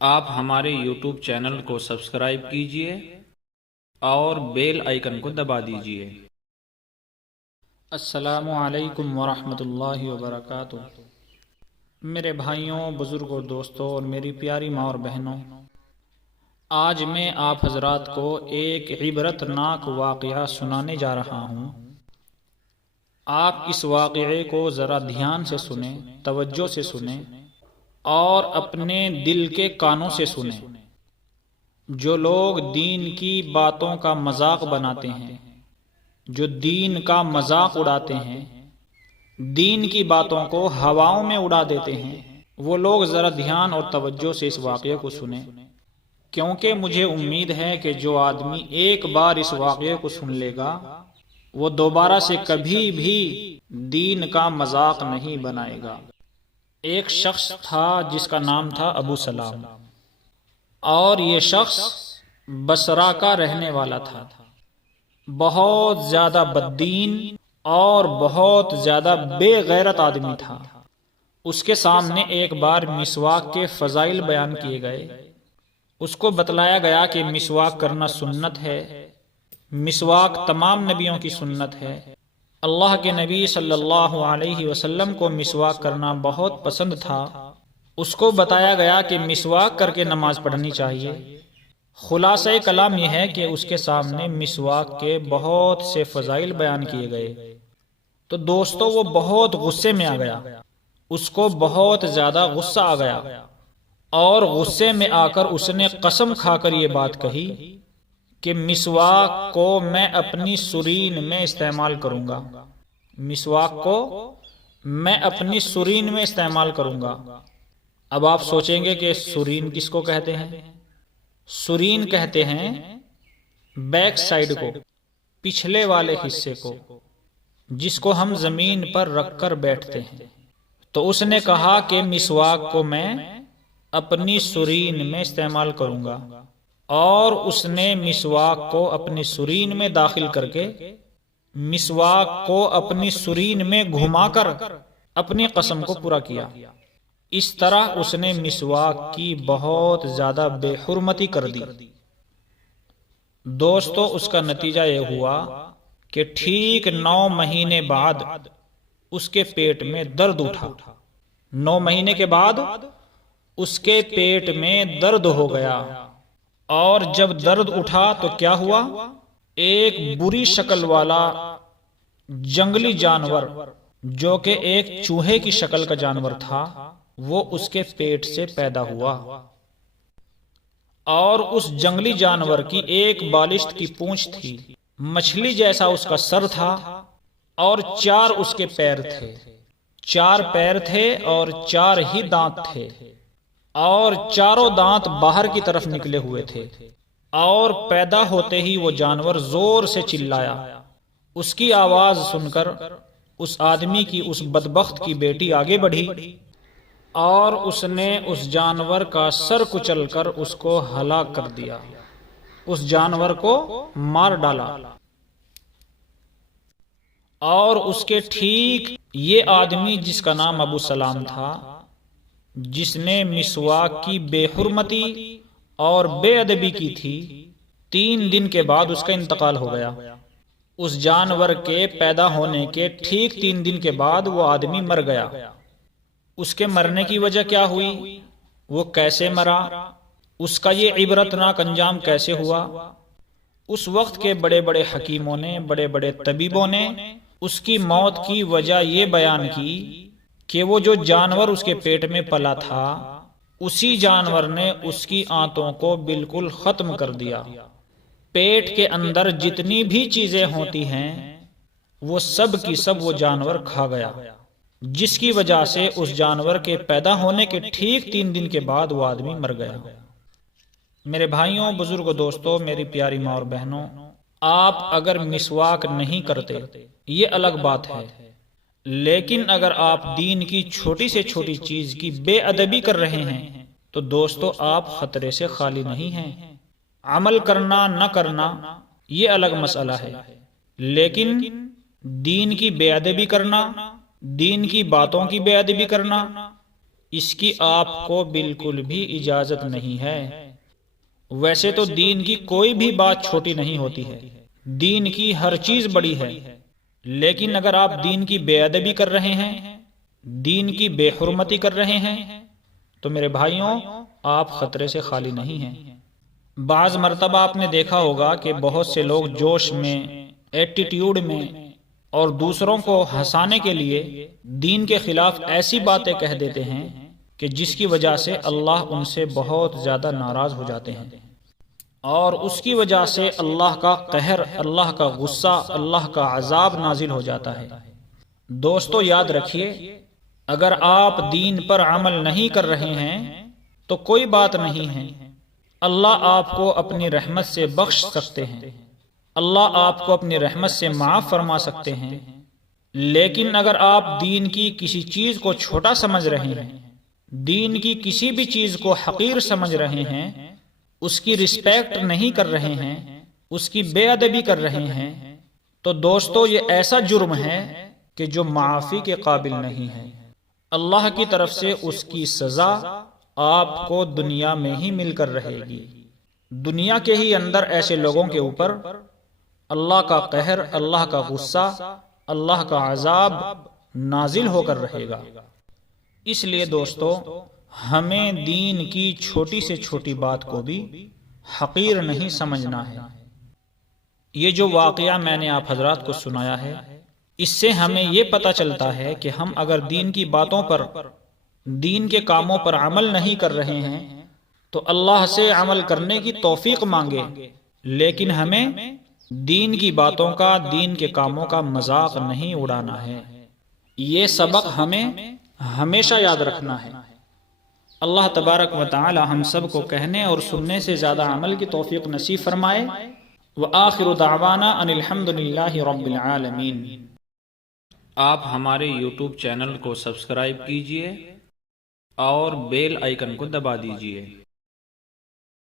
آپ ہمارے YouTube channel کو سبسکرائب کیجئے اور بیل آئیکن کو دبا دیجئے۔ السلام علیکم ورحمۃ اللہ وبرکاتہ۔ میرے بھائیوں، بزرگوں، دوستوں اور میری پیاری ماں اور بہنوں، آج میں آپ حضرات کو ایک عبرت ناک واقعہ سنانے جا رہا ہوں۔ آپ اس واقعے کو ذرا دھیان سے سنیں، توجہ سے سنیں اور اپنے دل کے کانوں سے سنیں۔ جو لوگ دین کی باتوں کا مذاق بناتے ہیں، جو دین کا مذاق اڑاتے ہیں، دین کی باتوں کو ہواؤں میں اڑا دیتے ہیں، وہ لوگ ذرا دھیان اور توجہ سے اس واقعے کو سنیں، کیونکہ مجھے امید ہے کہ جو آدمی ایک بار اس واقعے کو سن لے گا وہ دوبارہ سے کبھی بھی دین کا مذاق نہیں بنائے گا۔ ایک شخص تھا جس کا نام تھا ابو سلام، اور یہ شخص بصرہ کا رہنے والا تھا۔ بہت زیادہ بددین اور بہت زیادہ بے غیرت آدمی تھا۔ اس کے سامنے ایک بار مسواک کے فضائل بیان کیے گئے۔ اس کو بتلایا گیا کہ مسواک کرنا سنت ہے، مسواک تمام نبیوں کی سنت ہے۔ اللہ کے نبی صلی اللہ علیہ وسلم کو مسواک کرنا بہت پسند تھا۔ اس کو بتایا گیا کہ مسواک کر کے نماز پڑھنی چاہیے۔ خلاصہ کلام یہ ہے کہ اس کے سامنے مسواک کے بہت سے فضائل بیان کیے گئے تو دوستو وہ بہت غصے میں آ گیا۔ اس کو بہت زیادہ غصہ آ گیا اور غصے میں آ کر اس نے قسم کھا کر یہ بات کہی کہ مسواک کو میں اپنی سرین میں استعمال کروں گا، مسواک کو میں اپنی سرین میں استعمال کروں گا۔ اب آپ سوچیں گے کہ سرین کس کو کہتے ہیں؟ سرین کہتے ہیں بیک سائیڈ کو، پچھلے والے حصے کو، جس کو ہم زمین پر رکھ کر بیٹھتے ہیں۔ تو اس نے کہا کہ مسواک کو میں اپنی سرین میں استعمال کروں گا، اور اس نے مسواک کو اپنی سرین میں داخل کر کے مسواک کو اپنی سرین میں گھما کر اپنی قسم کو پورا کیا۔ اس طرح اس نے مسواک کی بہت زیادہ بے حرمتی کر دی۔ دوستو اس کا نتیجہ یہ ہوا کہ ٹھیک 9 مہینے بعد اس کے پیٹ میں درد اٹھا۔ 9 مہینے کے بعد اس کے پیٹ میں درد ہو گیا، اور جب درد اٹھا تو کیا ہوا؟ ایک بری شکل والا جنگلی جانور، جو کہ ایک چوہے کی شکل کا جانور تھا، وہ اس کے پیٹ سے پیدا ہوا، اور اس جنگلی جانور کی ایک بالشت کی پونچھ تھی، مچھلی جیسا اس کا سر تھا، اور 4 اس کے پیر تھے۔ 4 پیر تھے اور 4 ہی دانت تھے، اور چاروں دانت باہر کی طرف نکلے ہوئے تھے۔ اور پیدا ہوتے ہی وہ جانور زور سے چلایا۔ اس کی آواز سن کر اس آدمی کی اس بدبخت کی بیٹی آگے بڑھی، اور اس نے اس جانور کا سر کچل کر اس کو ہلاک کر دیا، اس جانور کو مار ڈالا۔ اور اس کے ٹھیک یہ آدمی جس کا نام ابو سلام تھا، جس نے مسواک کی بے حرمتی اور بے ادبی کی تھی، 3 دن کے بعد اس کا انتقال ہو گیا۔ اس جانور کے پیدا ہونے کے ٹھیک 3 دن کے بعد وہ آدمی مر گیا۔ اس کے مرنے کی وجہ کیا ہوئی؟ وہ کیسے مرا؟ اس کا یہ عبرتناک انجام کیسے ہوا؟ اس وقت کے بڑے بڑے حکیموں نے، بڑے بڑے طبیبوں نے اس کی موت کی وجہ یہ بیان کی کہ وہ جو جانور اس کے پیٹ میں پلا تھا، اسی جانور نے اس کی آنتوں کو بالکل ختم کر دیا۔ پیٹ کے اندر جتنی بھی چیزیں ہوتی ہیں وہ سب کی سب وہ جانور کھا گیا، جس کی وجہ سے اس جانور کے پیدا ہونے کے ٹھیک 3 دن کے بعد وہ آدمی مر گیا۔ میرے بھائیوں، بزرگوں، دوستوں، میری پیاری ماں اور بہنوں، آپ اگر مسواک نہیں کرتے یہ الگ بات ہے، لیکن اگر آپ دین کی چھوٹی سے چھوٹی چیز کی بے ادبی کر رہے ہیں تو دوستو آپ خطرے سے خالی نہیں ہیں۔ عمل کرنا نہ کرنا یہ الگ مسئلہ ہے، لیکن دین کی بے ادبی کرنا، دین کی باتوں کی بے ادبی کرنا، اس کی آپ کو بالکل بھی اجازت نہیں ہے۔ ویسے تو دین کی کوئی بھی بات چھوٹی نہیں ہوتی ہے، دین کی ہر چیز بڑی ہے، لیکن اگر آپ دین کی بے ادبی کر رہے ہیں، دین کی بے حرمتی کر رہے ہیں، تو میرے بھائیوں آپ خطرے سے خالی نہیں ہیں۔ بعض مرتبہ آپ نے دیکھا ہوگا کہ بہت سے لوگ جوش میں، ایٹیٹیوڈ میں اور دوسروں کو ہنسانے کے لیے دین کے خلاف ایسی باتیں کہہ دیتے ہیں کہ جس کی وجہ سے اللہ ان سے بہت زیادہ ناراض ہو جاتے ہیں، اور اس کی وجہ سے اللہ کا قہر، اللہ کا غصہ، اللہ کا عذاب نازل ہو جاتا ہے۔ دوستو یاد رکھیے، اگر آپ دین پر عمل نہیں کر رہے ہیں تو کوئی بات نہیں ہے، اللہ آپ کو اپنی رحمت سے بخش سکتے ہیں، اللہ آپ کو اپنی رحمت سے معاف فرما سکتے ہیں۔ لیکن اگر آپ دین کی کسی چیز کو چھوٹا سمجھ رہے ہیں، دین کی کسی بھی چیز کو حقیر سمجھ رہے ہیں، اس کی رسپیکٹ نہیں کر رہے ہیں، اس کی بے ادبی کر رہے ہیں، تو دوستو یہ ایسا جرم ہے کہ جو معافی کے قابل نہیں ہے۔ اللہ کی طرف سے اس کی سزا آپ کو دنیا میں ہی مل کر رہے گی۔ دنیا کے ہی اندر ایسے لوگوں کے اوپر اللہ کا قہر، اللہ کا غصہ، اللہ کا عذاب نازل ہو کر رہے گا۔ اس لیے دوستو ہمیں دین کی چھوٹی سے چھوٹی بات کو بھی حقیر نہیں سمجھنا ہے۔ یہ جو واقعہ میں نے آپ حضرات کو سنایا ہے، اس سے ہمیں یہ پتہ چلتا ہے کہ ہم اگر دین کی باتوں پر، دین کے کاموں پر عمل نہیں کر رہے ہیں تو اللہ سے عمل کرنے کی توفیق مانگے، لیکن ہمیں دین کی باتوں کا، دین کے کاموں کا مذاق نہیں اڑانا ہے۔ یہ سبق ہمیں ہمیشہ یاد رکھنا ہے۔ اللہ تبارک و تعالی ہم سب کو کہنے اور سننے سے زیادہ عمل کی توفیق نصیب فرمائے۔ وآخر دعوانا ان الحمد للہ رب العالمین۔ آپ ہمارے YouTube چینل کو سبسکرائب کیجئے اور بیل آئیکن کو دبا دیجئے۔